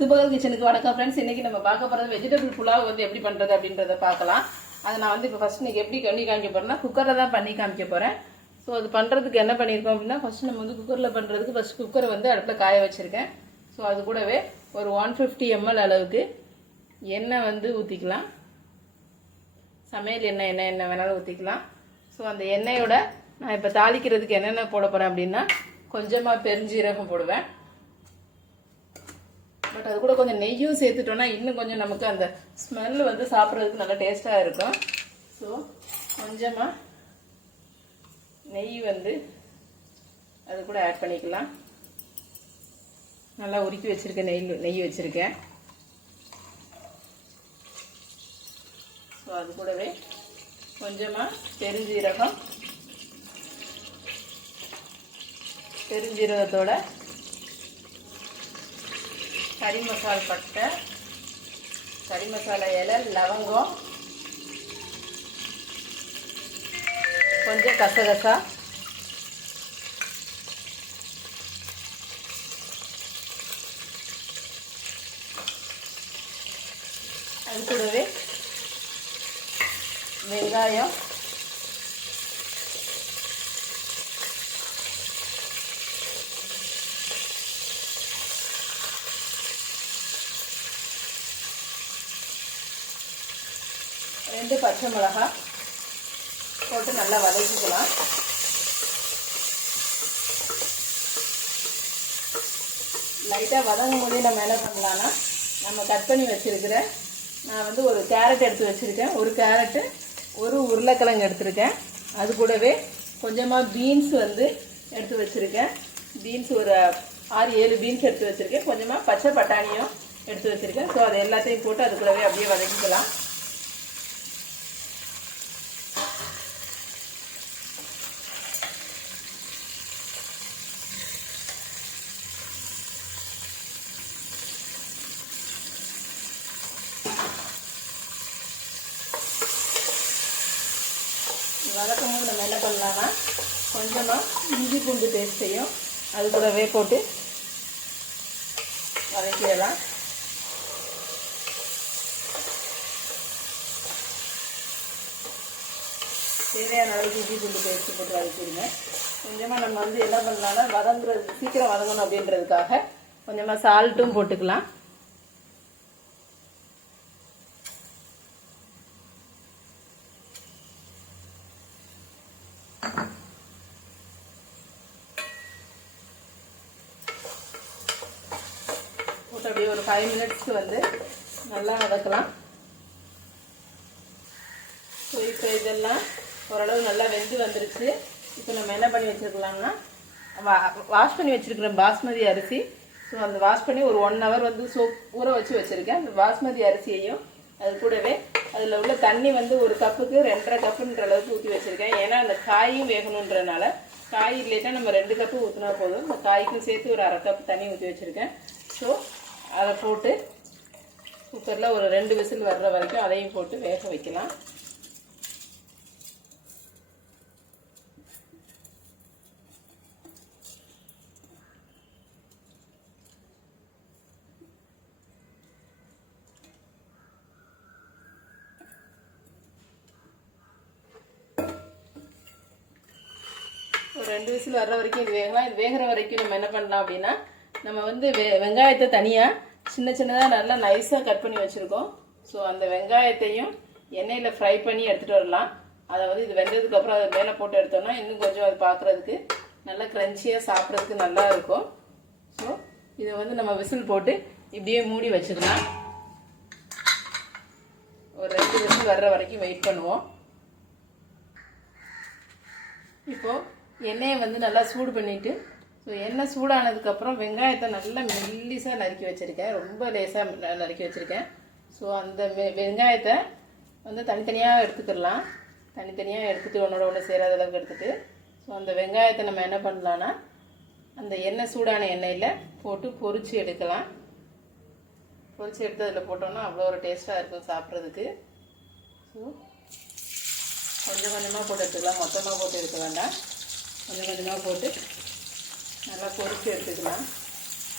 துபகல் கிச்சனுக்கு வணக்கம் ஃப்ரெண்ட்ஸ். இன்னைக்கு நம்ம பார்க்க போகிறது வெஜிடபிள் புலாவ் வந்து எப்படி பண்ணுறது அப்படின்றத பார்க்கலாம். அதை நான் வந்து இப்போ ஃபர்ஸ்ட் இன்னைக்கு எப்படி பண்ணி காமிக்க போகிறேன்னா குக்கரில் தான் பண்ணி காமிக்க போகிறேன். ஸோ அது பண்ணுறதுக்கு என்ன பண்ணியிருக்கோம் அப்படின்னா ஃபர்ஸ்ட் நம்ம வந்து குக்கரில் பண்ணுறதுக்கு ஃபர்ஸ்ட் குக்கரை வந்து அடுப்பில் காய வச்சுருக்கேன். ஸோ அது கூடவே ஒரு 150 ml அளவுக்கு எண்ணெய் வந்து ஊற்றிக்கலாம். சமையல் எண்ணெய் என்ன வேணாலும் ஊற்றிக்கலாம். ஸோ அந்த எண்ணெயோட நான் இப்போ தாளிக்கிறதுக்கு என்னென்ன போட போகிறேன் அப்படின்னா கொஞ்சமாக பெருஞ்சீரகம் போடுவேன். பட் அது கூட கொஞ்சம் நெய்யும் சேர்த்துட்டோன்னா இன்னும் கொஞ்சம் நமக்கு அந்த ஸ்மெல் வந்து சாப்பிட்றதுக்கு நல்லா டேஸ்ட்டாக இருக்கும். ஸோ கொஞ்சமாக நெய் வந்து அது கூட ஆட் பண்ணிக்கலாம். நல்லா உருக்கி வச்சுருக்கேன், நெய் வச்சுருக்கேன். ஸோ அது கூடவே கொஞ்சமாக பெருஞ்சீரகத்தோட கறி மசாலா பட்டை, கறி மசாலா இலை, லவங்கம், கொஞ்சம் கசகசா, அது கூடவே வெங்காயம், ரெண்டு பச்சை மிளகாய் போட்டு நல்லா வதக்கிக்கலாம். லைட்டாக வதங்கும் போதே நம்ம என்ன பண்ணலான்னா நம்ம கட் பண்ணி வச்சுருக்கிற நான் வந்து ஒரு கேரட் எடுத்து வச்சுருக்கேன். ஒரு கேரட்டு, ஒரு உருளைக்கிழங்கு எடுத்துருக்கேன். அது கூடவே கொஞ்சமாக பீன்ஸ் வந்து எடுத்து வச்சுருக்கேன். பீன்ஸ் ஒரு 6-7 பீன்ஸ் எடுத்து வச்சுருக்கேன். கொஞ்சமாக பச்சை பட்டாணியும் எடுத்து வச்சுருக்கேன். ஸோ அது எல்லாத்தையும் போட்டு அது கூடவே அப்படியே வதக்கிக்கலாம். வதக்கும் போது நம்ம என்ன பண்ணலாம்னா கொஞ்சமாக இஞ்சி பூண்டு பேஸ்ட்டையும் அது கூடவே போட்டு வதக்கிடலாம். தேவையான அளவுக்கு இஞ்சி பூண்டு பேஸ்ட்டு போட்டு வதக்கிடுங்க. கொஞ்சமாக நம்ம வந்து என்ன பண்ணலாம்னா சீக்கிரம் வதங்கணும் அப்படின்றதுக்காக கொஞ்சமாக சால்ட்டும் போட்டுக்கலாம். போட்டு அப்படியே ஒரு 5 மினிட்ஸ்க்கு வந்து நல்லா வதக்கலாம். ஸோ இப்போ இதெல்லாம் ஓரளவு நல்லா வெந்து வந்துருச்சு. இப்போ நம்ம என்ன பண்ணி வச்சுருக்கலாம்னா வாஷ் பண்ணி வச்சுருக்கிற பாஸ்மதி அரிசி. ஸோ அந்த வாஷ் பண்ணி ஒரு 1 hour வந்து ஊற வச்சுருக்கேன். அந்த பாஸ்மதி அரிசியையும் அது கூடவே அதில் உள்ள தண்ணி வந்து ஒரு கப்புக்கு 2.5 கப்புன்ற அளவுக்கு ஊற்றி வச்சுருக்கேன். ஏன்னா அந்த காயும் வேகணுன்றனால காய் இல்லைன்னா நம்ம 2 கப்பு ஊற்றினா போதும். இந்த காய்க்கும் சேர்த்து ஒரு 1/2 கப் தண்ணி ஊற்றி வச்சுருக்கேன். ஸோ அதை போட்டு குக்கரில் ஒரு 2 விசில் வர்ற வரைக்கும் அதையும் போட்டு வேக வைக்கலாம். ஒரு 2 விசில் வர்ற வரைக்கும் இது வேகலாம். இது வேகிற வரைக்கும் நம்ம என்ன பண்ணலாம் அப்படின்னா நம்ம வந்து வெங்காயத்தை தனியாக சின்னதாக நல்லா நைஸாக கட் பண்ணி வச்சுருக்கோம். ஸோ அந்த வெங்காயத்தையும் எண்ணெயில் ஃப்ரை பண்ணி எடுத்துகிட்டு வரலாம். அதை வந்து இது வெந்ததுக்கப்புறம் அதை மேலே போட்டு எடுத்தோம்னா இன்னும் கொஞ்சம் அது பார்க்குறதுக்கு நல்லா க்ரன்ச்சியாக சாப்பிட்றதுக்கு நல்லா இருக்கும். ஸோ இதை வந்து நம்ம விசில் போட்டு இப்படியே மூடி வச்சுக்கலாம். ஒரு 2 விசில் வர்ற வரைக்கும் வெயிட் பண்ணுவோம். இப்போது எண்ணெயை வந்து நல்லா சூடு பண்ணிவிட்டு ஸோ எண்ணெய் சூடானதுக்கப்புறம் வெங்காயத்தை நல்லா மெல்லிசாக நறுக்கி வச்சுருக்கேன். ரொம்ப லேசாக நறுக்கி வச்சுருக்கேன். ஸோ அந்த வெங்காயத்தை வந்து தனித்தனியாக எடுத்துக்கிடலாம். தனித்தனியாக எடுத்துகிட்டு ஒன்று சேராத அளவுக்கு எடுத்துகிட்டு ஸோ அந்த வெங்காயத்தை நம்ம என்ன பண்ணலான்னா அந்த எண்ணெய் சூடான எண்ணெயில் போட்டு பொரித்து எடுக்கலாம். பொரித்து எடுத்து அதில் போட்டோம்னா அவ்வளோ ஒரு டேஸ்ட்டாக இருக்கும் சாப்பிட்றதுக்கு. ஸோ கொஞ்சம் கொஞ்சமாக போட்டு எடுத்துக்கலாம், மொத்தமாக போட்டு எடுக்க வேண்டாம். கொஞ்சம் கொஞ்சமாக போட்டு நல்லா பொரித்து எடுத்துக்கலாம்.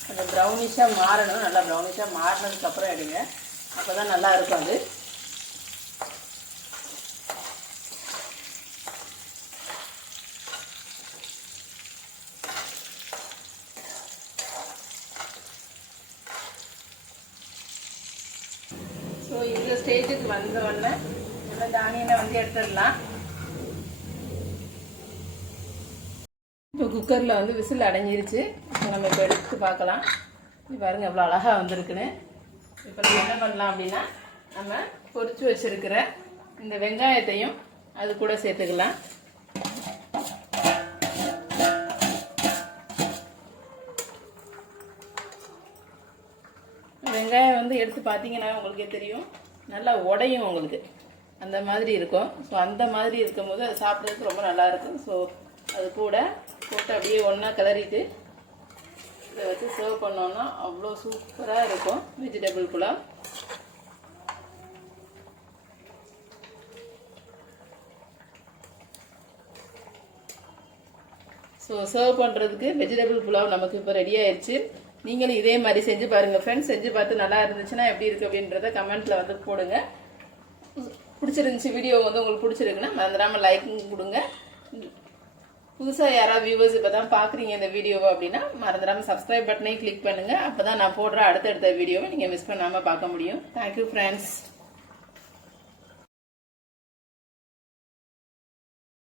அந்த ப்ரௌனிஷாக மாறணும். நல்லா ப்ரௌனிஷாக மாறினதுக்கப்புறம் எடுங்க, அப்போ தான் நல்லா இருக்கும் அது. ஸோ இந்த ஸ்டேஜுக்கு வந்த உடனே நம்ம இந்த ஆனியனை வந்து எடுத்துடலாம். இப்போ குக்கரில் வந்து விசில் அடங்கிருச்சு. நம்ம இப்போ எடுத்து பார்க்கலாம். இது பாருங்கள் எவ்வளோ அழகாக வந்திருக்குன்னு. இப்போ நம்ம என்ன பண்ணலாம் அப்படின்னா, நம்ம பொரிச்சு வச்சுருக்கிற இந்த வெங்காயத்தையும் அது கூட சேர்த்துக்கலாம். வெங்காயம் வந்து எடுத்து பார்த்தீங்கன்னா உங்களுக்கே தெரியும், நல்லா உடையும் உங்களுக்கு, அந்த மாதிரி இருக்கும். ஸோ அந்த மாதிரி இருக்கும்போது அது சாப்பிட்றதுக்கு ரொம்ப நல்லாயிருக்கும். ஸோ அது கூட போட்டு அப்படியே ஒன்றா கிளறிட்டு இதை வச்சு சர்வ் பண்ணோன்னா அவ்வளோ சூப்பராக இருக்கும் வெஜிடபிள் புலாவ். ஸோ சர்வ் பண்ணுறதுக்கு வெஜிடபிள் புலாவ் நமக்கு இப்போ ரெடி ஆயிடுச்சு. நீங்களும் இதே மாதிரி செஞ்சு பாருங்கள் ஃப்ரெண்ட்ஸ். செஞ்சு பார்த்து நல்லா இருந்துச்சுன்னா எப்படி இருக்குது அப்படின்றத கமெண்ட்டில் வந்து போடுங்க. பிடிச்சிருந்துச்சி வீடியோ வந்து உங்களுக்கு பிடிச்சிருக்குன்னா மறந்துடாமல் லைக்கும் கொடுங்க. புதுசாக யாராவது வியூவர்ஸ் இப்போ தான் பார்க்குறீங்க இந்த வீடியோவை அப்படின்னா மறந்துடாமல் சப்ஸ்கிரைப் பட்டனையும் கிளிக் பண்ணுங்கள். அப்போ தான் நான் போடுற அடுத்தடுத்த வீடியோவை நீங்கள் மிஸ் பண்ணாமல் பார்க்க முடியும். Thank you friends.